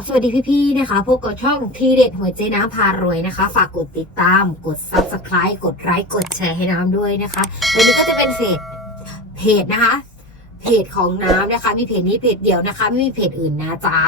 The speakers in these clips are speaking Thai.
บสวัสดีพี่ๆนะคะ พบกับช่องทีเด็ดหัวใจน้ำพารวยนะคะ ฝากกดติดตาม กด subscribe กดไลค์กดแชร์ให้น้ำด้วยนะคะ วันนี้ก็จะเป็นเพจเพจนะคะ เพจของน้ำนะคะ มีเพจนี้เพจเดียวนะคะ ไม่มีเพจอื่นนะจ๊ะ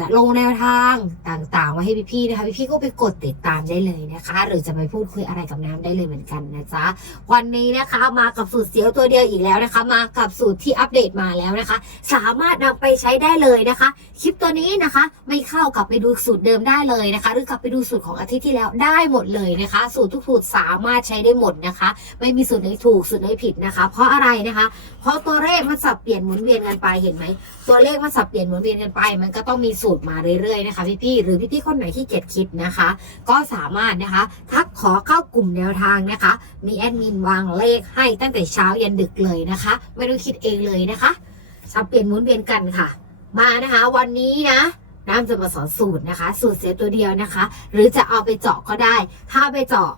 จะลงแนวทางต่างๆมาให้พี่ๆนะคะพี่ๆก็ไปกดติดตามได้เลยนะคะ หรือจะไปพูดคุยอะไรกับน้ำได้เลยเหมือนกันนะจ๊ะวันนี้นะคะมากับสูตรเสียวตัวเดียวอีกแล้วนะคะ มากับสูตรที่อัปเดตมาแล้วนะคะ สามารถนำไปใช้ได้เลยนะคะ คลิปตัวนี้นะคะ ไม่เข้ากลับไปดูสูตรเดิมได้เลยนะคะ หรือกลับไปดูสูตรของอาทิตย์ที่แล้วได้หมดเลยนะคะ สูตรทุกสูตรสามารถใช้ได้หมดนะคะ ไม่มีสูตรไหนถูกสูตรไหนผิดนะคะ เพราะอะไรนะคะ เพราะตัวเลขมันสับเปลี่ยนหมุนเวียนกันไปเห็นไหมตัวเลขมันสับเปลี่ยนหมุนเวียนกันไป มันก็ต้องมีสูตรมาเรื่อยๆนะคะพี่ๆหรือพี่ๆคนไหนที่เกียจคิดนะคะ ก็สามารถนะคะทักขอเข้ากลุ่มแนวทางนะคะ มีแอดมินวางเลขให้ตั้งแต่เช้ายันดึกเลยนะคะ ไม่ต้องคิดเองเลยนะคะสับเปลี่ยนหมุนเวียนกันค่ะ มานะคะวันนี้นะน้ำจะมาสอนสูตรนะคะ สูตรเสียตัวเดียวนะคะ หรือจะเอาไปเจาะก็ได้ ถ้าไปเจาะ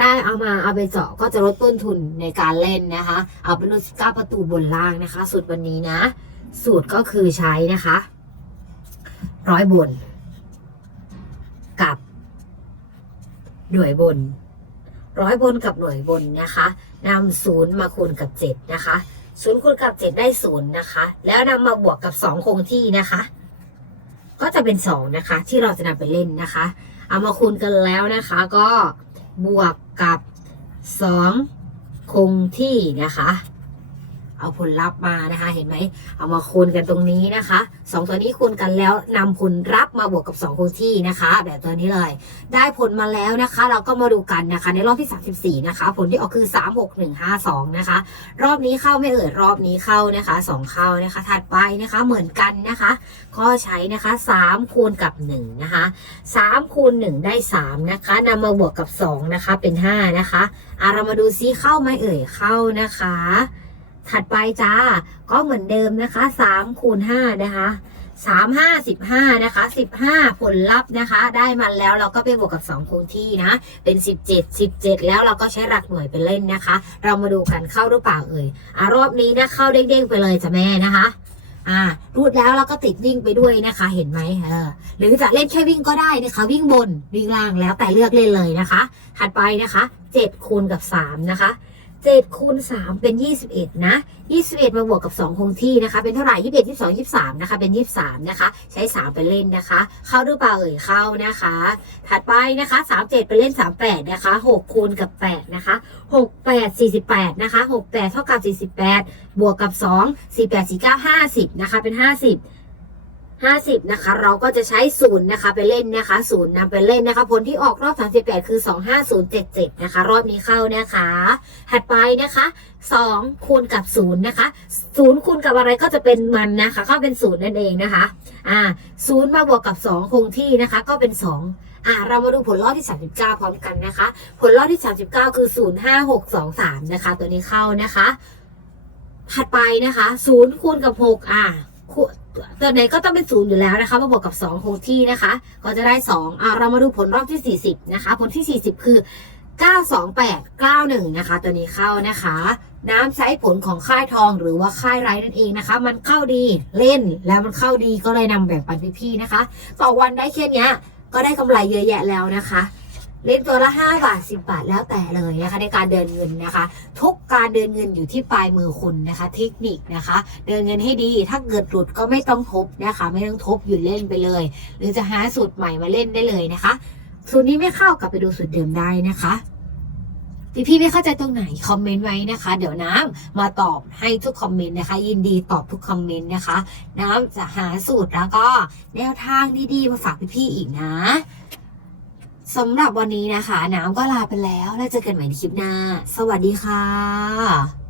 ได้เอามาเอาไปเจาะก็จะลดต้นทุนในการเล่นนะคะ เอาเป็นลูกก้าประตูบนล่างนะคะ สูตรวันนี้นะ สูตรก็คือใช้นะคะ ร้อยบนกับหน่วยบน ร้อยบนกับหน่วยบนนะคะนำศูนย์มาคูณกับเจ็ดนะคะศูนย์คูณกับเจ็ดได้ศูนย์นะคะ แล้วนำมาบวกกับสองคงที่นะคะ ก็จะเป็นสองนะคะ ที่เราจะนำไปเล่นนะคะ เอามาคูณกันแล้วนะคะ ก็บวกกับสองคงที่นะคะ เอาผลลัพธ์มานะคะ เห็นไหม เอามาคูณกันตรงนี้นะคะสองตัวนี้คูณกันแล้วนำผลลัพธ์มาบวกกับสองคงที่นะคะ แบบตัวนี้เลย ได้ผลมาแล้วนะคะ เราก็มาดูกันนะคะ ในรอบที่ 34 นะคะ ผลที่ออกคือ 3 6 1 5 2 นะคะ รอบนี้เข้าไม่เอ่ยรอบนี้เข้านะคะ 2 เข้านะคะ ถัดไปนะคะเหมือนกันนะคะ ก็ใช้นะคะ 3 คูณกับ 1 นะคะ 3 คูณ 1 ได้ 3 นะคะนำมาบวกกับ 2 นะคะ เป็น 5 นะคะอะเรามาดูซิเข้าไหมเอ่ยเข้านะคะ ถัดไปจ้า ก็เหมือนเดิมนะคะ3คูณ5นะคะสามห้าสิบห้านะคะสิบห้าผลลัพธ์นะคะ ได้มาแล้วเราก็ไปบวกกับสองคงที่นะ เป็นสิบเจ็ดสิบเจ็ดแล้วเราก็ใช้หลักหน่วยไปเล่นนะคะ เรามาดูกันเข้าหรือเปล่าเอ่ยอะรอบนี้นะเข้าเด้งๆไปเลยจ้ะแม่นะคะอ่ารูดแล้วเราก็ติดวิ่งไปด้วยนะคะ เห็นไหมเออหรือจะเล่นแค่วิ่งก็ได้นะคะ วิ่งบนวิ่งล่างแล้วแต่เลือกเล่นเลยนะคะ ถัดไปนะคะเจ็ดคูณกับสามนะคะ เจ็ดคูณสามเป็นยี่สิบเอ็ดนะ 21 มาบวกกับ 2 คงที่นะคะ เป็นเท่าไหร่ 21 22 23 นะคะ เป็น 23 นะคะ ใช้ 3 ไปเล่นนะคะ เข้าหรือเปล่าเอ่ย เข้านะคะ ถัดไปนะคะ 37 ไปเล่น 38 นะคะ 6 คูณกับ 8 นะคะ 6 8 48 นะคะ 6 8 เท่ากับ 48 บวกกับ 2 48 49 50 นะคะ เป็น 50 50นะคะเราก็จะใช้ศูนย์นะคะไปเล่นนะคะศูนย์นำไปเล่นนะคะผลที่ออกรอบ 38 คือ 25077นะคะรอบนี้เข้านะคะ ถัดไปนะคะ2คูณกับ0นะคะ0คูณกับอะไรก็จะเป็นมันนะคะเข้าเป็น0นั่นเองนะคะอ่า0มาบวกกับ 2 คงที่นะคะก็เป็น 2อ่าเรามาดูผลรอบที่ 39 พร้อมกันนะคะ ผลรอบที่ 39 คือ 0 5 6 2 3 นะคะ ตัวนี้เข้านะคะ ถัดไปนะคะ 0 คูณกับ 6 อ่า ตัวไหนก็ต้องเป็น0อยู่แล้วนะคะมาบวกกับ2คงที่นะคะ ก็จะได้2อ่าเรามาดูผลรอบที่ 40 นะคะ ผลที่ 40 คือ 928 91 นะคะ ตัวนี้เข้านะคะ น้ำใช้ผลของค่ายทองหรือว่าค่ายไรนั่นเองนะคะ มันเข้าดีเล่นแล้วมันเข้าดีก็เลยนำแบ่งปันพี่ๆนะคะ ต่อวันได้แค่นี้ก็ได้กำไรเยอะแยะแล้วนะคะ ล่นตัวละ 5 บาท 10 บาทแล้วแต่เลยนะคะ ในการเดินเงินนะคะ ทุกการเดินเงินอยู่ที่ปลายมือคุณนะคะ เทคนิคนะคะ เดินเงินให้ดีถ้าเกิดหลุดก็ไม่ต้องทบนะคะ ไม่ต้องทบหยุดเล่นไปเลย หรือจะหาสูตรใหม่มาเล่นได้เลยนะคะ สูตรนี้ไม่เข้ากลับไปดูสูตรเดิมได้นะคะพี่พี่ๆไม่เข้าใจตรงไหนคอมเมนต์ไว้นะคะ เดี๋ยวน้ำมาตอบให้ทุกคอมเมนต์นะคะ ยินดีตอบทุกคอมเมนต์นะคะ น้ำจะหาสูตรแล้วก็แนวทางดีๆมาฝากพี่พี่ๆอีกนะ สำหรับวันนี้นะคะ น้ำก็ลาไปแล้ว แล้วเจอกันใหม่ในคลิปหน้า สวัสดีค่ะ